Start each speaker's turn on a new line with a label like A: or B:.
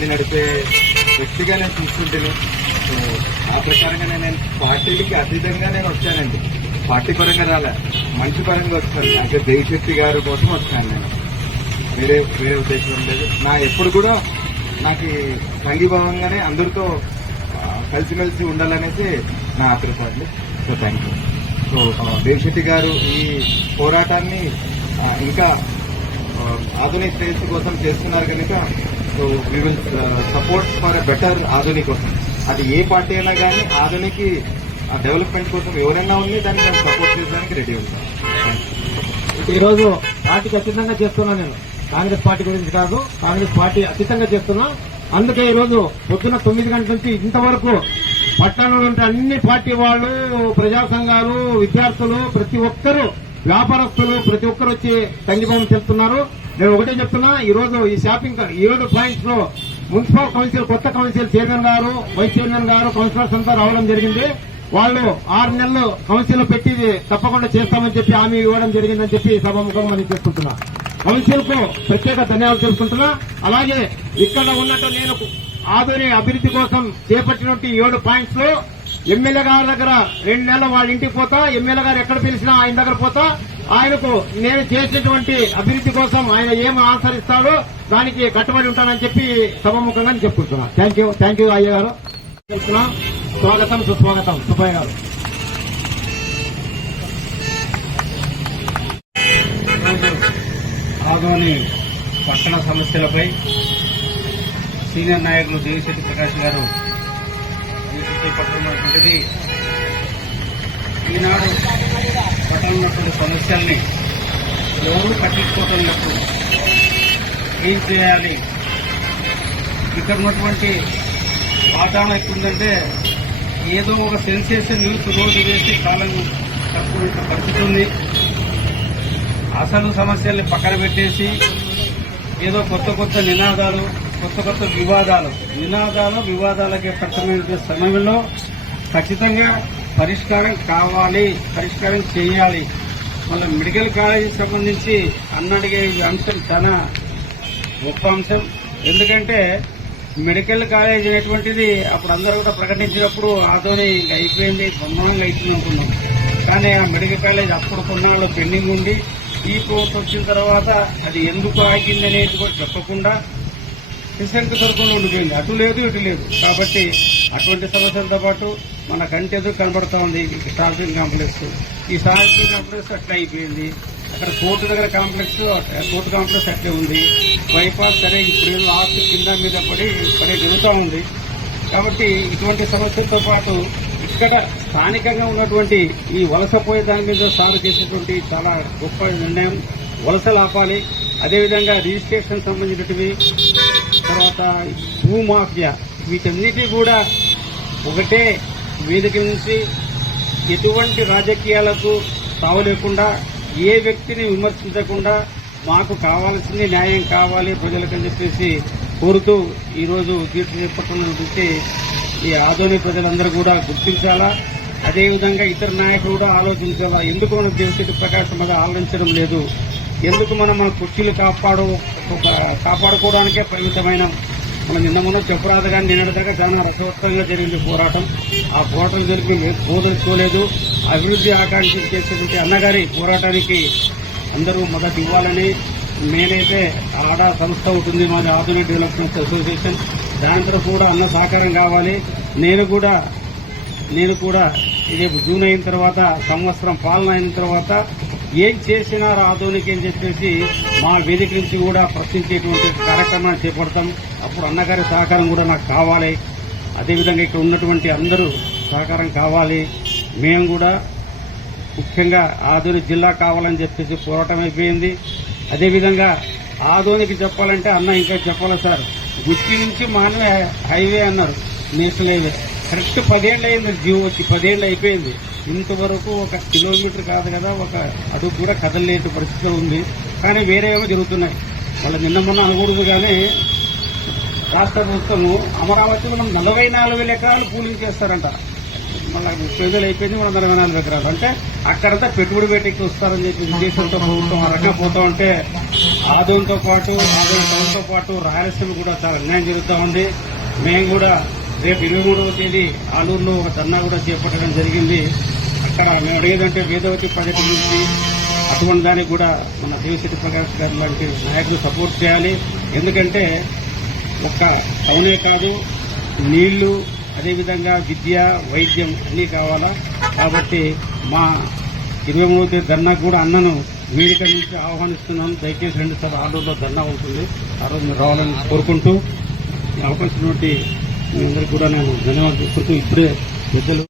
A: బండి నడిపే వ్యక్తిగా నేను చూసుకుంటాను సో ఆ ప్రకారంగా నేను పార్టీలకి అతీతంగా నేను వచ్చానండి. పార్టీ పరంగా రాలే మంచి పరంగా వచ్చాను అంటే దేవిశక్తి గారి కోసం వచ్చాను నేను. వేరే వేరే ఉద్దేశం ఉండేది నా ఎప్పుడు కూడా నాకు సంగీభావంగానే సంఘీభావంగానే అందరితో కలిసిమెలిసి ఉండాలనేసి నా అభిప్రాయం so thank you so Devisetti గారు ఈ పోరాటాన్ని ఇంకా ఆధునిక శ్రేయస్సు కోసం చేస్తున్నారు కనుక so we will support for a better Adhunik కోసం. అది ఏ పార్టీ అయినా కానీ ఆధునిక డెవలప్మెంట్ కోసం ఎవరైనా ఉంది దాన్ని మేము సపోర్ట్ చేయడానికి రెడీ ఉంటాం.
B: ఈరోజు పార్టీకి అతీతంగా చేస్తున్నా నేను. కాంగ్రెస్ పార్టీ గురించి కాదు కాంగ్రెస్ పార్టీ అతీతంగా చేస్తున్నా. అందుకే ఈరోజు రోజు పొద్దున్న తొమ్మిది గంటల నుంచి ఇంతవరకు పట్టణంలో ఉంటే అన్ని పార్టీ వాళ్ళు ప్రజా సంఘాలు విద్యార్థులు ప్రతి ఒక్కరూ వ్యాపారస్తులు ప్రతి ఒక్కరు వచ్చి సంఘీభావం చెప్తున్నారు. నేను ఒకటే చెప్తున్నా ఈ రోజు ఈ షాపింగ్ ఈ రోజు పాయింట్స్లో మున్సిపల్ కౌన్సిల్ కొత్త కౌన్సిల్ చైర్మన్ గారు వైస్ చైర్మన్ గారు కౌన్సిలర్స్ అంతా రావడం జరిగింది. వాళ్ళు ఆరు నెలలు కౌన్సిల్ పెట్టి తప్పకుండా చేస్తామని చెప్పి హామీ ఇవ్వడం జరిగిందని చెప్పి సభాముఖంగా మనం చేసుకుంటున్నా. కౌన్సిల్కు ప్రత్యేక ధన్యవాదాలు తెలుసుకుంటున్నా అలాగే ఇక్కడ ఉన్నట్టు నేను ఆధునిక అభివృద్ధి కోసం చేపట్టినటువంటి ఏడు పాయింట్స్లో ఎమ్మెల్యే గారి దగ్గర రెండు నెలలు వాళ్ళ ఇంటికి పోతా ఎమ్మెల్యే గారు ఎక్కడ పిలిచినా ఆయన దగ్గర పోతా ఆయనకు నేను చేసినటువంటి అభివృద్ధి కోసం ఆయన ఏం ఆన్సర్ ఇస్తాడో దానికి కట్టుబడి ఉంటానని చెప్పి సభముఖంగా నేను చెప్పుకుంటున్నా. థ్యాంక్ యూ థ్యాంక్ యూ అయ్య గారు. స్వాగతం సుస్వాగతం. సుబ్బయ్య గారు.
C: ఆదోని పట్టణ సమస్యలపై సీనియర్ నాయకులు దేవిశెట్టి ప్రకాష్ గారు చేపట్టినటువంటిది ఈనాడు పట్టణంలో ఉన్నటువంటి సమస్యల్ని ఎవరు పట్టించుకోవటం ఏం చేయాలి? ఇక్కడ ఉన్నటువంటి వాతావరణం ఎక్కువందంటే ఏదో ఒక సెన్సేషన్ న్యూస్ రోజు వేసి కాలం తక్కువ పరిస్థితి ఉంది. అసలు సమస్యల్ని పక్కన పెట్టేసి ఏదో కొత్త కొత్త నినాదాలు కొత్త కొత్త వివాదాలు నినాదాలు వివాదాలకే ప్రథమైన సమయంలో ఖచ్చితంగా పరిష్కారం కావాలి పరిష్కారం చేయాలి. మళ్ళీ మెడికల్ కాలేజీకి సంబంధించి అన్నడిగే ఈ అంశం చాలా గొప్ప అంశం. ఎందుకంటే మెడికల్ కాలేజ్ అనేటువంటిది అప్పుడు అందరూ కూడా ప్రకటించినప్పుడు ఆదోని ఇంక అయిపోయింది బ్రహ్మాండంగా అయిపోయింది అనుకున్నాం. కానీ ఆ మెడికల్ కాలేజ్ అప్పుడు కొన్నాళ్ళు పెండింగ్ ఉండి ఈ ప్రభుత్వం వచ్చిన తర్వాత అది ఎందుకు ఆగింది అనేది కూడా చెప్పకుండా నిశంక తరపున ఉండిపోయింది. అటు లేదు ఇటు లేదు. కాబట్టి అటువంటి సమస్యలతో పాటు మన కంటి ఎదురు కనబడుతూ ఉంది షాపింగ్ కాంప్లెక్స్. ఈ షాపింగ్ కాంప్లెక్స్ అట్లా అయిపోయింది. అక్కడ కోర్టు దగ్గర కాంప్లెక్స్ కోర్టు కాంప్లెక్స్ అట్లే ఉంది. బైపాస్ సరే ఇప్పుడు లాస్ట్ కింద మీద పడి పడే జరుగుతూ ఉంది. కాబట్టి ఇటువంటి సమస్యలతో పాటు ఇక్కడ స్థానికంగా ఉన్నటువంటి ఈ వలస పోయే దాని మీద సాగు చేసినటువంటి చాలా గొప్ప నిర్ణయం. వలసలు ఆపాలి అదేవిధంగా రిజిస్ట్రేషన్ సంబంధించినవి తర్వాత భూమాఫియా. వీటన్నిటి కూడా ఒకటే మీదకి నుంచి ఎటువంటి రాజకీయాలకు తావు లేకుండా ఏ వ్యక్తిని విమర్శించకుండా మాకు కావాల్సింది న్యాయం కావాలి ప్రజలకని చెప్పేసి కోరుతూ ఈరోజు తీర్పు చేపట్టడం చూసి ఈ ఆధునిక ప్రజలందరూ కూడా గుర్తించాలా? అదేవిధంగా ఇతర నాయకులు కూడా ఆలోచించాలా? ఎందుకు మనం దేవశెట్టి ప్రకాశం మీద ఆలోచించడం లేదు? ఎందుకు మనం మన కుర్చీలు కాపాడు కాపాడుకోవడానికే పరిమితమైన మనం నిన్న మొన్న చెప్పరాదు కానీ నిన్నటిదాకా చాలా రసవత్తంగా జరిగింది పోరాటం. ఆ పోరాటం జరిపి మేము అభివృద్ధి ఆకాంక్షలు చేసేటువంటి అన్నగారి పోరాటానికి అందరూ మద్దతు ఇవ్వాలని నేనైతే ఆడ సంస్థ ఉంటుంది మాది ఆధునిక డెవలప్మెంట్ అసోసియేషన్. దాంట్లో కూడా అన్న సహకారం కావాలి. నేను కూడా నేను కూడా రేపు జూన్ అయిన తర్వాత సంవత్సరం పాలన అయిన తర్వాత ఏం చేసినా ఆధునిక అని చెప్పేసి మా వేదిక నుంచి కూడా ప్రశ్నించేటువంటి కార్యక్రమాన్ని చేపడతాం. అప్పుడు అన్నగారి సహకారం కూడా నాకు కావాలి. అదేవిధంగా ఇక్కడ ఉన్నటువంటి అందరూ సహకారం కావాలి. మేము కూడా ముఖ్యంగా ఆధునిక జిల్లా కావాలని చెప్పేసి పోరాటం అయిపోయింది. అదేవిధంగా ఆధునిక చెప్పాలంటే అన్న ఇంకా చెప్పాలి సార్. గుత్తి నుంచి మానవ హైవే అన్నారు. నేషనల్ హైవే కరెక్ట్ పదేళ్ళు అయింది జీవో వచ్చి పదేళ్ళు అయిపోయింది. ఇంతవరకు ఒక కిలోమీటర్ కాదు కదా ఒక అడుగు కూడా కదలలేని పరిస్థితి ఉంది. కానీ వేరే ఏమో జరుగుతున్నాయి. వాళ్ళ నిన్న మొన్న అనుగుణంగానే కానీ రాష్ట్ర ప్రభుత్వము అమరావతి మనం నలభై నాలుగు వేల ఎకరాలు కూలింగ్ చేస్తారంట. మళ్ళీ ముప్పై వేలు అయిపోయింది మనం నలభై నాలుగు ఎకరాలు. అంటే అక్కడంతా పెట్టుబడి పెట్టికి వస్తారని చెప్పి ఉద్దేశంతో ప్రభుత్వం ఆ రకంగా పోతా ఉంటే ఆదాయంతో పాటు ఆదోన్ టౌన్తో పాటు రాయలసీమ కూడా చాలా అన్యాయం జరుగుతూ ఉంది. మేము కూడా రేపు ఇరవై మూడవ తేదీ ఆలూరులో ఒక ధర్నా కూడా చేపట్టడం జరిగింది. అక్కడ మేము అడిగేదంటే వేదవతి ప్రాజెక్టు నుంచి అటువంటి దానికి కూడా మన దేవిశెట్టి ప్రకాష్ గారు లాంటి నాయకులు సపోర్ట్ చేయాలి. ఎందుకంటే ఒక్క టౌనే కాదు నీళ్ళు అదేవిధంగా విద్య వైద్యం అన్నీ కావాలా. కాబట్టి మా ఇరవై మూడవ తేదీ ధర్నా కూడా అన్నను వేదిక నుంచి ఆహ్వానిస్తున్నాను. దయచేసి రెండు సార్లు ఆర్డర్లో ధర్నా ఉంటుంది. ఆ రోజు మీరు రావాలని కోరుకుంటూ అవకాశం నుండి మీ అందరికీ కూడా నేను ధన్యవాదాలు చెప్పుకుంటూ ఇప్పుడే పెద్దలు